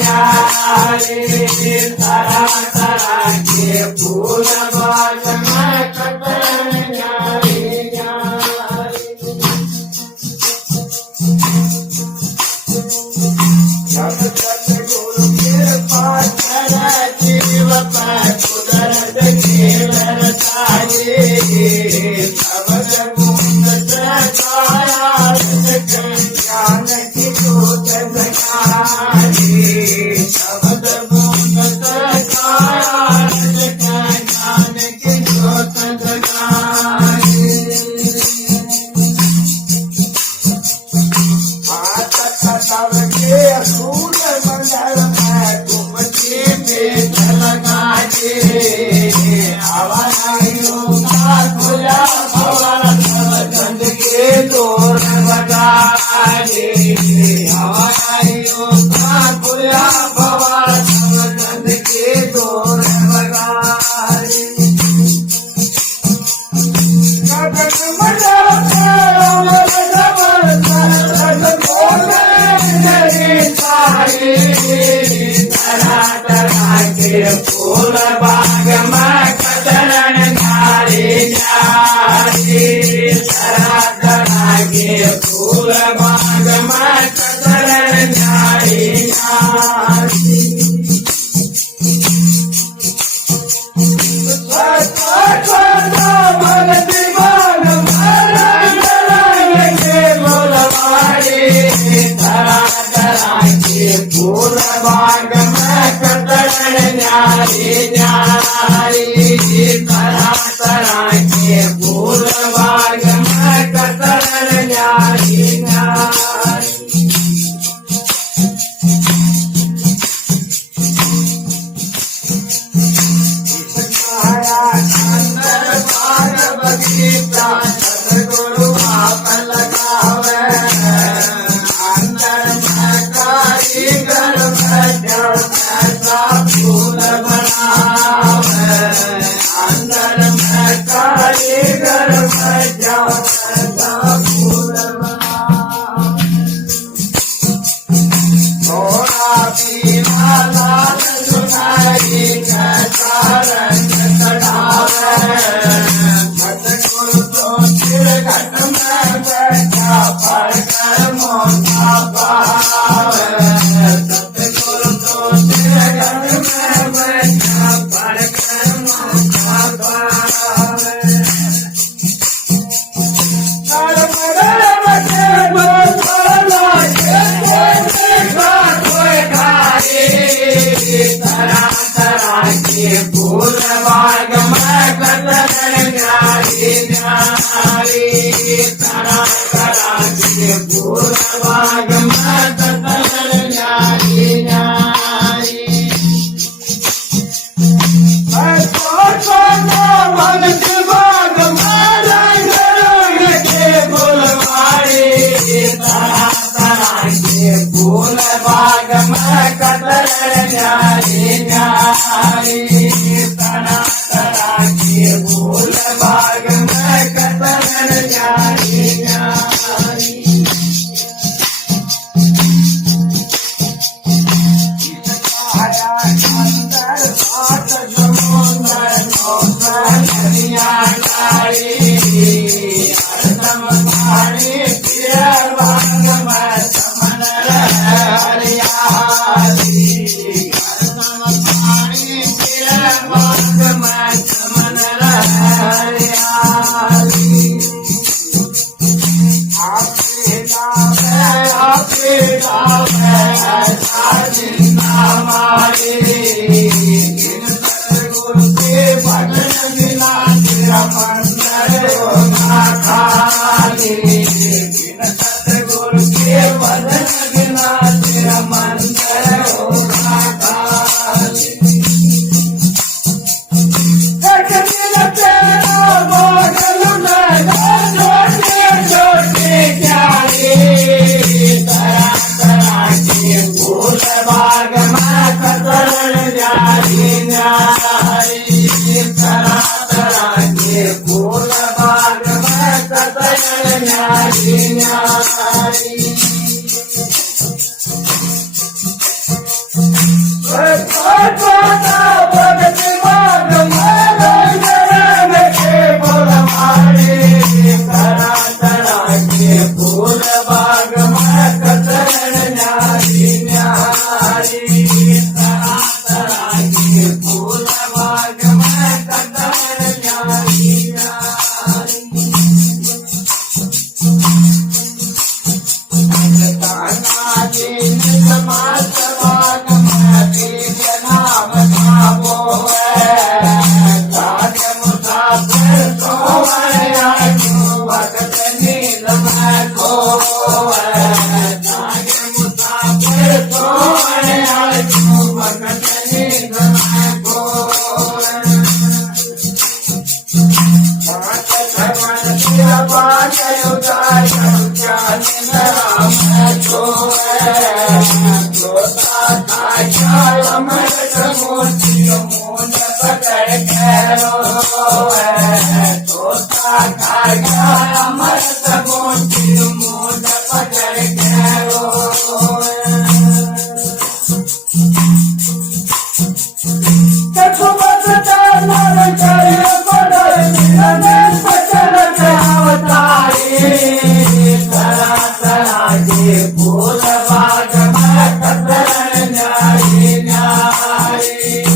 न्यारी तरह तरह के फूल बाग में कतरन न्यारी न्यारी जब सतगुरु के पास जीव पर कुदरत खेल रचाए शब्द गुण सकाया ज्ञान की सोच जगाए शब्द गुण सकाया ज्ञान की सोच जगाए तब के असूल मंडल में घूमती बेच लगा के हवाइयों का खुला हवा चंद के तोर बजा के हवाइयों का खुला हवा चंद के तोर बजा फूल बाग में कतरन न्यारी न्यारी तरह तरह के फूल बाग में कतरन न्यारी न्यारी फूल बाग में कतरन न्यारी न्यारी तरह तरह के फूल बाग में कतरन न्यारी न्यारी अंदर बाग बगीचा सतगुरु आप लगावे घर ऐसा फूल बनावे अंदर में कारीगर ऐसा फूल बनावे थोड़ा पीला लाल सुनाई कैसा रंग चढ़ावे सतगुरु तो सिर घट में बैठा पढ़कर मोटा पावे सतगुरु तो सिर घट में बैठा पढ़कर मोटा पावे कर्म कर्म के बोला कोई खाए तरह तरह के फूल बाग में कतरन न्यारी न्यारी तरह तरह के फूल बाग में कतरन न्यारी न्यारी मन के बाग में रंग रंग के फुलवारी तरह तरह के फूल बाग में कतरन न्यारी न्यारी तरह तरह के फूल बाग में कतरन न्यारी न्यारी अंदर सात समुंदर नदिया नारी हरदम पानी पिया बाग में समन हरियाली हरदम पानी पिया बाग में समन हरियाली आपके नाम है ऐसा जिंदा हमारे सतगुरु के भजन बिना तेरा मंदिर होगा खाली सतगुरु के भजन बिना तेरा मंदिर होगा खाली छोटे प्यारे तरह तरह के फूल बाग में कतरन न्यारी न्यारी तरह तरह के फूल बाग में कतरन न्यारी न्यारी अमृत मोती मोन पकड़ के रोवे तोता खाया अमृत मोती मोन पकड़ के रोवे कछुआ चला चाहिए बड़े मिलने पचल के अवतारी तरह तरह के फूल बाग में कतरन न्यारी न्यारी